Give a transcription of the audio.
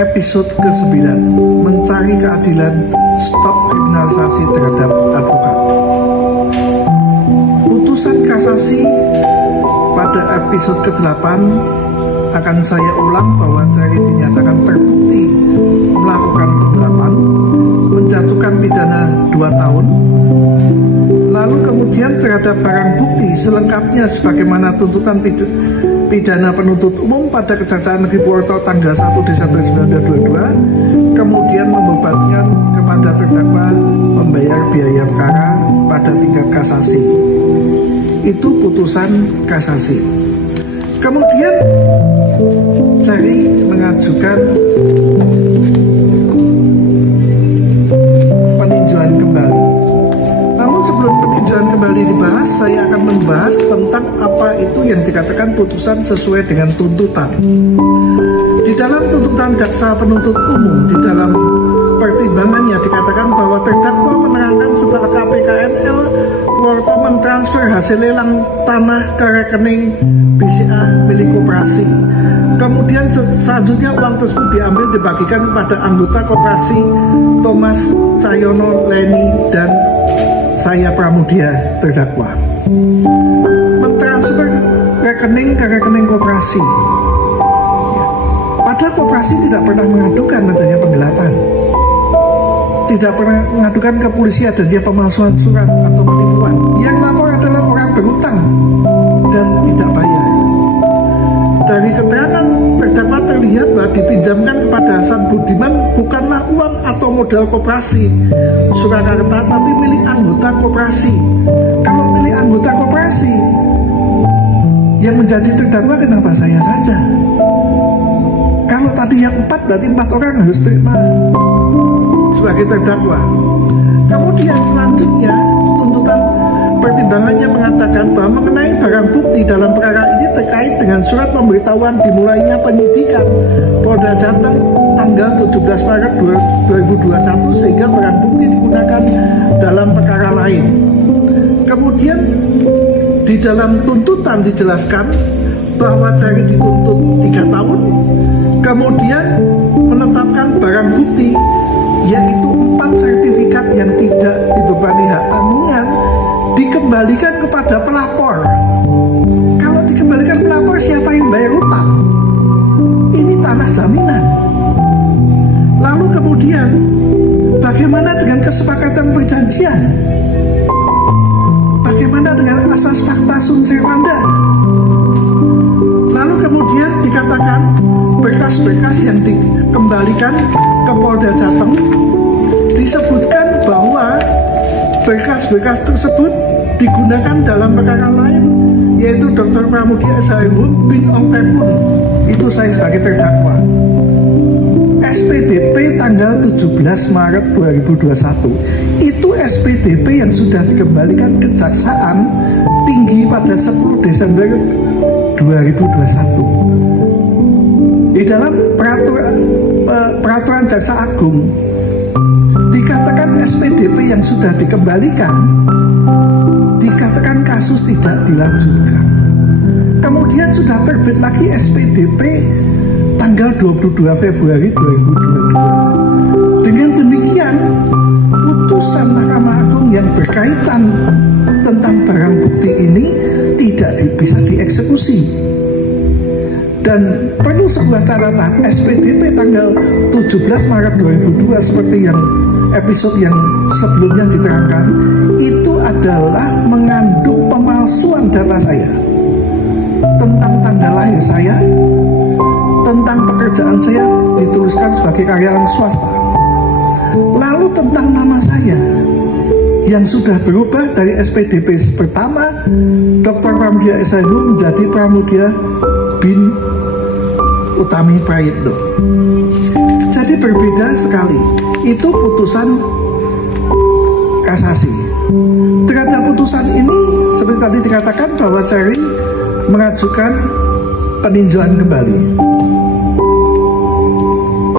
episode ke-9, mencari keadilan, stop kriminalisasi terhadap advokat. Putusan kasasi pada episode ke-8 akan saya ulang bahwa Cherry dinyatakan terbukti melakukan penggelapan, menjatuhkan pidana 2 tahun. Lalu kemudian terhadap barang bukti selengkapnya sebagaimana tuntutan pidana penuntut umum pada Kejaksaan Negeri Purwokerto tanggal 1 Desember 1922, kemudian membebankan kepada terdakwa membayar biaya perkara pada tingkat kasasi. Itu putusan kasasi. Kemudian Cherry mengajukan peninjauan kembali. Namun sebelum peninjauan kembali dibahas, saya akan membahas tentang apa itu yang dikatakan putusan sesuai dengan tuntutan. Di dalam tuntutan jaksa penuntut umum, di dalam pertimbangannya dikatakan bahwa terdakwa menerangkan setelah KPKNL Purwokerto mentransfer hasil lelang tanah ke rekening BCA milik koperasi. Kemudian selanjutnya uang tersebut diambil dibagikan kepada anggota koperasi Thomas Cahyono, Leni, dan saya Pramudia terdakwa. Mentransfer rekening ke rekening koperasi. Padahal koperasi tidak pernah mengadukan adanya penggelapan, tidak pernah mengadukan ke polisi adanya pemalsuan surat atau penipuan. Yang lapor adalah orang berutang dan tidak bayar. Dari keterangan terdakwa terlihat bahwa dipinjamkan kepada Hasan Budiman bukanlah uang atau modal koperasi Surakarta, tapi milik anggota koperasi. Kalau milik anggota koperasi, yang menjadi terdakwa kenapa saya saja? Kalau tadi yang 4, berarti 4 orang harus terima sebagai terdakwa. Kemudian selanjutnya tuntutan pertimbangannya mengatakan bahwa mengenai barang bukti dalam perkara ini terkait dengan surat pemberitahuan dimulainya penyidikan Polda Jateng tanggal 17 Maret 2021 sehingga barang bukti digunakan dalam perkara lain. Kemudian di dalam tuntutan dijelaskan bahwa Cherry dituntut 3 tahun, kemudian menetapkan barang bukti yaitu 4 sertifikat yang tidak dibebani hak tanggungan dikembalikan kepada pelapor. Kalau dikembalikan pelapor, siapa yang bayar utang? Ini tanah jaminan. Lalu kemudian bagaimana dengan kesepakatan perjanjian? Bagaimana dengan asas fakta sunt servanda? Lalu kemudian dikatakan berkas-berkas yang dikembalikan ke Polda Jateng, disebutkan bahwa berkas-berkas tersebut digunakan dalam perkara lain, yaitu Dr. Pramudia Saemun bin Ong Tepun. Itu saya sebagai terdakwa. SPDP tanggal 17 Maret 2021. Itu SPDP yang sudah dikembalikan Kejaksaan Tinggi pada 10 Desember 2021. Di dalam peraturan Jaksa Agung dikatakan SPDP yang sudah dikembalikan dikatakan kasus tidak dilanjutkan. Kemudian sudah terbit lagi SPDP tanggal 22 Februari 2022. Dengan demikian, putusan Mahkamah Agung yang berkaitan tentang barang bukti ini tidak bisa dieksekusi. Dan perlu sebuah catatan, SPDP tanggal 17 Maret 2002 seperti yang episode yang sebelumnya diterangkan, itu adalah mengandung pemalsuan data saya tentang tanggal lahir saya, tentang pekerjaan saya dituliskan sebagai karyawan swasta, lalu tentang nama saya yang sudah berubah dari SPDP pertama Dr. Pramudia SHMU menjadi Pramudia bin Utami Prayitno. Jadi berbeda sekali. Itu putusan kasasi. Terhadap putusan ini seperti tadi dikatakan bahwa Cherry mengajukan peninjauan kembali.